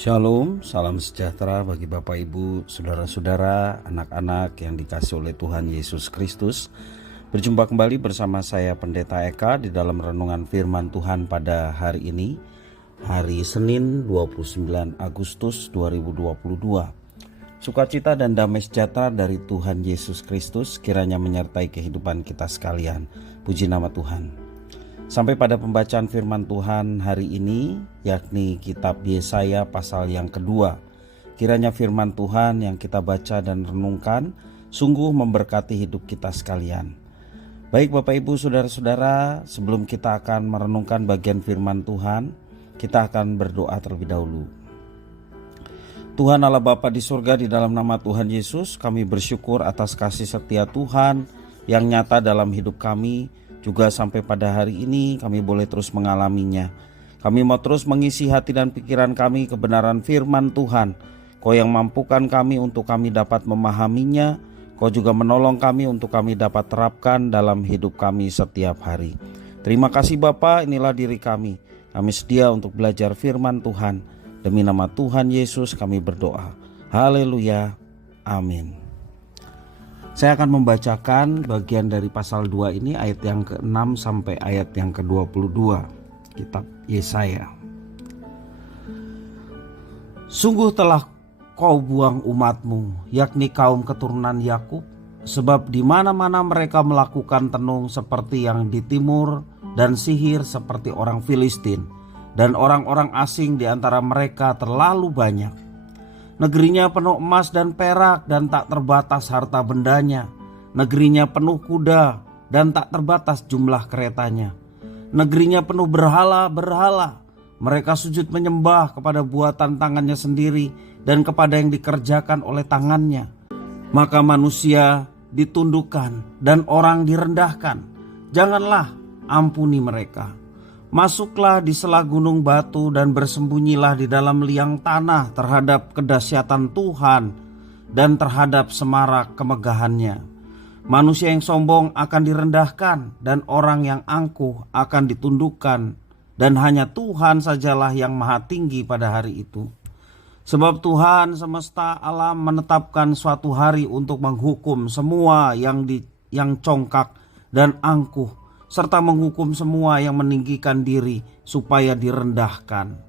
Shalom, salam sejahtera bagi Bapak Ibu, saudara-saudara, anak-anak yang dikasihi oleh Tuhan Yesus Kristus. Berjumpa kembali bersama saya Pendeta Eka di dalam renungan firman Tuhan pada hari ini, hari Senin 29 Agustus 2022. Sukacita dan damai sejahtera dari Tuhan Yesus Kristus kiranya menyertai kehidupan kita sekalian. Puji nama Tuhan. Sampai pada pembacaan firman Tuhan hari ini, yakni kitab Yesaya pasal yang kedua. Kiranya firman Tuhan yang kita baca dan renungkan sungguh memberkati hidup kita sekalian. Baik Bapak Ibu saudara-saudara, sebelum kita akan merenungkan bagian firman Tuhan, kita akan berdoa terlebih dahulu. Tuhan Allah Bapa di surga, di dalam nama Tuhan Yesus, kami bersyukur atas kasih setia Tuhan yang nyata dalam hidup kami. Juga sampai pada hari ini kami boleh terus mengalaminya. Kami mau terus mengisi hati dan pikiran kami kebenaran firman Tuhan. Kau yang mampukan kami untuk kami dapat memahaminya. Kau juga menolong kami untuk kami dapat terapkan dalam hidup kami setiap hari. Terima kasih Bapa, inilah diri kami. Kami sedia untuk belajar firman Tuhan. Demi nama Tuhan Yesus kami berdoa. Haleluya. Amin. Saya akan membacakan bagian dari pasal 2 ini, ayat yang ke-6 sampai ayat yang ke-22, kitab Yesaya. Sungguh telah kau buang umatmu, yakni kaum keturunan Yakub, sebab di mana-mana mereka melakukan tenung seperti yang di timur dan sihir seperti orang Filistin, dan orang-orang asing di antara mereka terlalu banyak. Negerinya penuh emas dan perak dan tak terbatas harta bendanya. Negerinya penuh kuda dan tak terbatas jumlah keretanya. Negerinya penuh berhala-berhala. Mereka sujud menyembah kepada buatan tangannya sendiri dan kepada yang dikerjakan oleh tangannya. Maka manusia ditundukkan dan orang direndahkan. Janganlah ampuni mereka. Masuklah di sela gunung batu dan bersembunyilah di dalam liang tanah terhadap kedahsyatan Tuhan dan terhadap semarak kemegahannya. Manusia yang sombong akan direndahkan dan orang yang angkuh akan ditundukkan, dan hanya Tuhan sajalah yang maha tinggi pada hari itu. Sebab Tuhan semesta alam menetapkan suatu hari untuk menghukum semua yang congkak dan angkuh, serta menghukum semua yang meninggikan diri supaya direndahkan.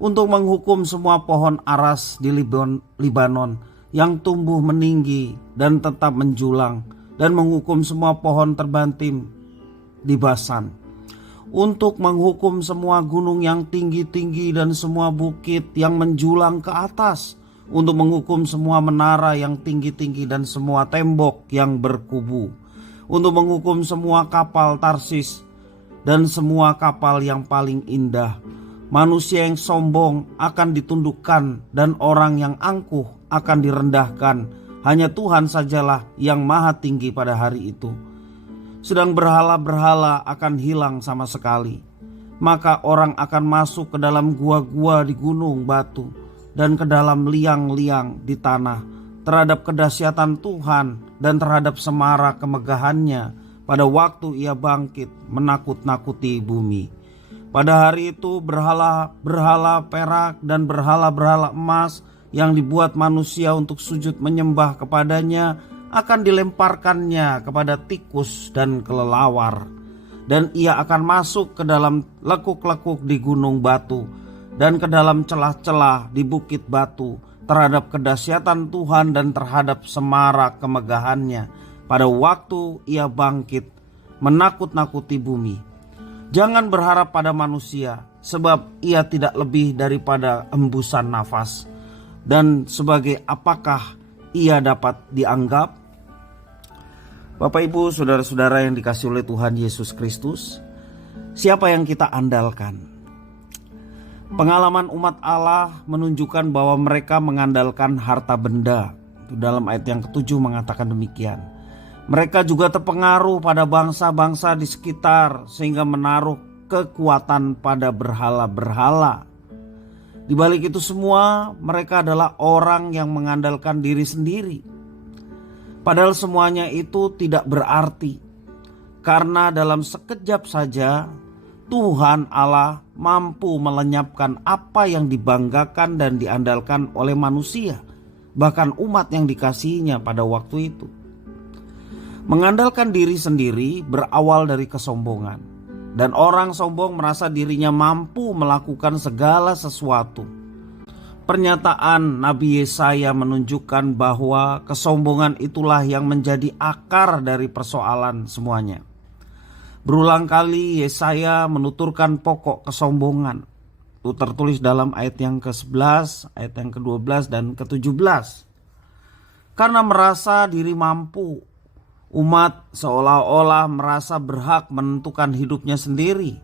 Untuk menghukum semua pohon aras di Libanon yang tumbuh meninggi dan tetap menjulang, dan menghukum semua pohon terbantim di Basan. Untuk menghukum semua gunung yang tinggi-tinggi dan semua bukit yang menjulang ke atas. Untuk menghukum semua menara yang tinggi-tinggi dan semua tembok yang berkubu. Untuk menghukum semua kapal Tarsis dan semua kapal yang paling indah. Manusia yang sombong akan ditundukkan dan orang yang angkuh akan direndahkan. Hanya Tuhan sajalah yang maha tinggi pada hari itu. Sedang berhala-berhala akan hilang sama sekali. Maka orang akan masuk ke dalam gua-gua di gunung batu dan ke dalam liang-liang di tanah, terhadap kedahsyatan Tuhan dan terhadap semarak kemegahannya pada waktu ia bangkit menakut-nakuti bumi. Pada hari itu berhala-berhala perak dan berhala-berhala emas yang dibuat manusia untuk sujud menyembah kepadanya akan dilemparkannya kepada tikus dan kelelawar. Dan ia akan masuk ke dalam lekuk-lekuk di gunung batu dan ke dalam celah-celah di bukit batu, terhadap kedahsyatan Tuhan dan terhadap semarak kemegahannya pada waktu ia bangkit menakut-nakuti bumi. Jangan berharap pada manusia, sebab ia tidak lebih daripada embusan nafas. Dan sebagai apakah ia dapat dianggap? Bapak Ibu saudara-saudara yang dikasihi oleh Tuhan Yesus Kristus, siapa yang kita andalkan? Pengalaman umat Allah menunjukkan bahwa mereka mengandalkan harta benda. Dalam ayat yang ke-7 mengatakan demikian. Mereka juga terpengaruh pada bangsa-bangsa di sekitar sehingga menaruh kekuatan pada berhala-berhala. Di balik itu semua, mereka adalah orang yang mengandalkan diri sendiri. Padahal semuanya itu tidak berarti. Karena dalam sekejap saja Tuhan Allah mampu melenyapkan apa yang dibanggakan dan diandalkan oleh manusia, bahkan umat yang dikasihinya pada waktu itu. Mengandalkan diri sendiri berawal dari kesombongan, dan orang sombong merasa dirinya mampu melakukan segala sesuatu. Pernyataan Nabi Yesaya menunjukkan bahwa kesombongan itulah yang menjadi akar dari persoalan semuanya. Berulang kali Yesaya menuturkan pokok kesombongan. Itu tertulis dalam ayat yang ke-11, ayat yang ke-12 dan ke-17. Karena merasa diri mampu, umat seolah-olah merasa berhak menentukan hidupnya sendiri.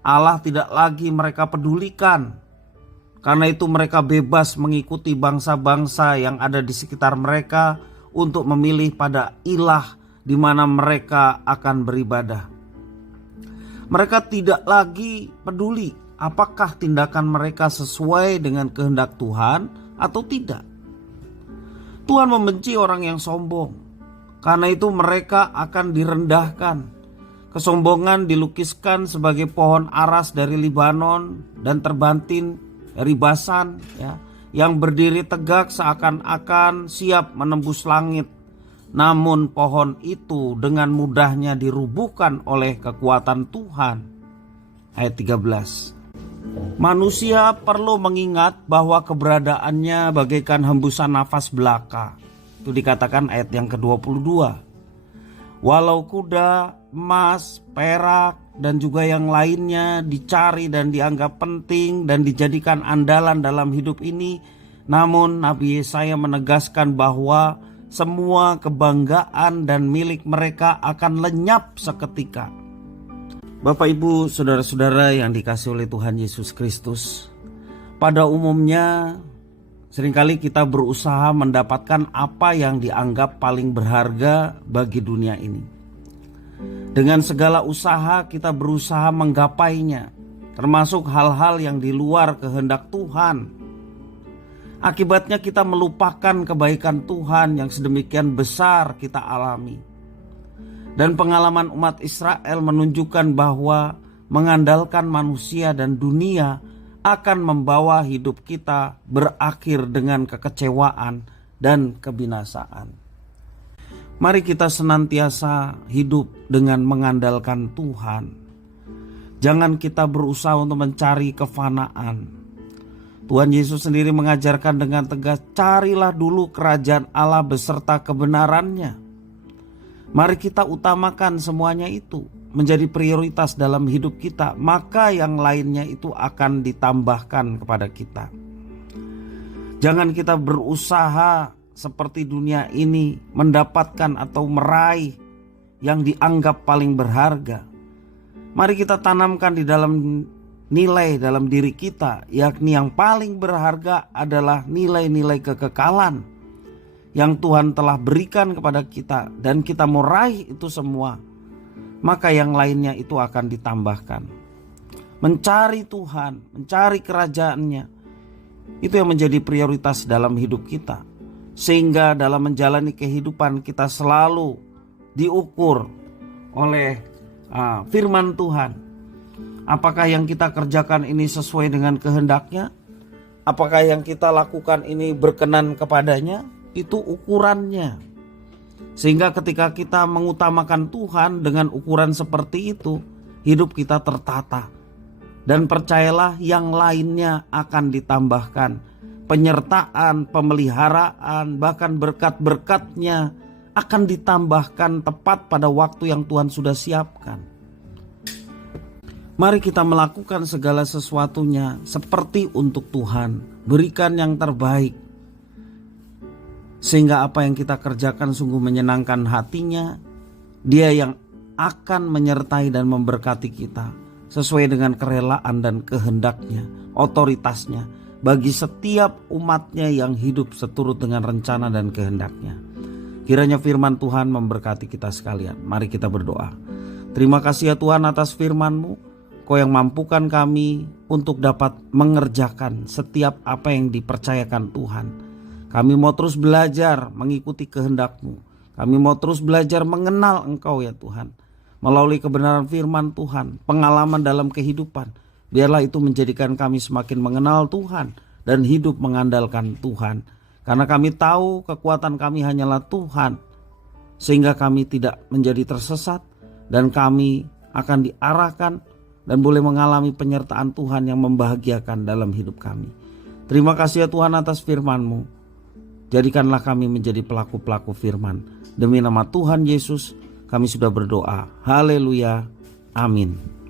Allah tidak lagi mereka pedulikan. Karena itu mereka bebas mengikuti bangsa-bangsa yang ada di sekitar mereka untuk memilih pada ilah di mana mereka akan beribadah. Mereka tidak lagi peduli apakah tindakan mereka sesuai dengan kehendak Tuhan atau tidak. Tuhan membenci orang yang sombong. Karena itu mereka akan direndahkan. Kesombongan dilukiskan sebagai pohon aras dari Libanon dan terbantin dari Basan, yang berdiri tegak seakan-akan siap menembus langit. Namun pohon itu dengan mudahnya dirubuhkan oleh kekuatan Tuhan. Ayat 13. Manusia perlu mengingat bahwa keberadaannya bagaikan hembusan nafas belaka. Itu dikatakan ayat yang ke-22. Walau kuda, emas, perak, dan juga yang lainnya dicari dan dianggap penting dan dijadikan andalan dalam hidup ini, namun Nabi Yesaya menegaskan bahwa semua kebanggaan dan milik mereka akan lenyap seketika. Bapak, Ibu, saudara-saudara yang dikasihi oleh Tuhan Yesus Kristus, pada umumnya seringkali kita berusaha mendapatkan apa yang dianggap paling berharga bagi dunia ini. Dengan segala usaha kita berusaha menggapainya, termasuk hal-hal yang di luar kehendak Tuhan. Akibatnya kita melupakan kebaikan Tuhan yang sedemikian besar kita alami. Dan pengalaman umat Israel menunjukkan bahwa mengandalkan manusia dan dunia akan membawa hidup kita berakhir dengan kekecewaan dan kebinasaan. Mari kita senantiasa hidup dengan mengandalkan Tuhan. Jangan kita berusaha untuk mencari kefanaan. Tuhan Yesus sendiri mengajarkan dengan tegas, carilah dulu kerajaan Allah beserta kebenarannya. Mari kita utamakan semuanya itu menjadi prioritas dalam hidup kita, maka yang lainnya itu akan ditambahkan kepada kita. Jangan kita berusaha seperti dunia ini mendapatkan atau meraih yang dianggap paling berharga. Mari kita tanamkan di dalam nilai dalam diri kita, yakni yang paling berharga adalah nilai-nilai kekekalan yang Tuhan telah berikan kepada kita, dan kita mau raih itu semua, maka yang lainnya itu akan ditambahkan. Mencari Tuhan, mencari kerajaannya, itu yang menjadi prioritas dalam hidup kita, sehingga dalam menjalani kehidupan kita selalu diukur oleh firman Tuhan. Apakah yang kita kerjakan ini sesuai dengan kehendaknya? Apakah yang kita lakukan ini berkenan kepadanya? Itu ukurannya. Sehingga ketika kita mengutamakan Tuhan dengan ukuran seperti itu, hidup kita tertata. Dan percayalah yang lainnya akan ditambahkan. Penyertaan, pemeliharaan, bahkan berkat-berkatnya akan ditambahkan tepat pada waktu yang Tuhan sudah siapkan. Mari kita melakukan segala sesuatunya seperti untuk Tuhan. Berikan yang terbaik, sehingga apa yang kita kerjakan sungguh menyenangkan hatinya. Dia yang akan menyertai dan memberkati kita sesuai dengan kerelaan dan kehendaknya, otoritasnya bagi setiap umatnya yang hidup seturut dengan rencana dan kehendaknya. Kiranya firman Tuhan memberkati kita sekalian. Mari kita berdoa. Terima kasih ya Tuhan atas firman-Mu. Kau yang mampukan kami untuk dapat mengerjakan setiap apa yang dipercayakan Tuhan. Kami mau terus belajar mengikuti kehendak-Mu. Kami mau terus belajar mengenal Engkau ya Tuhan. melalui kebenaran firman Tuhan, pengalaman dalam kehidupan. Biarlah itu menjadikan kami semakin mengenal Tuhan dan hidup mengandalkan Tuhan. Karena kami tahu kekuatan kami hanyalah Tuhan, sehingga kami tidak menjadi tersesat dan kami akan diarahkan dan boleh mengalami penyertaan Tuhan yang membahagiakan dalam hidup kami. Terima kasih ya Tuhan atas firman-Mu. Jadikanlah kami menjadi pelaku-pelaku firman. Demi nama Tuhan Yesus kami sudah berdoa. Haleluya. Amin.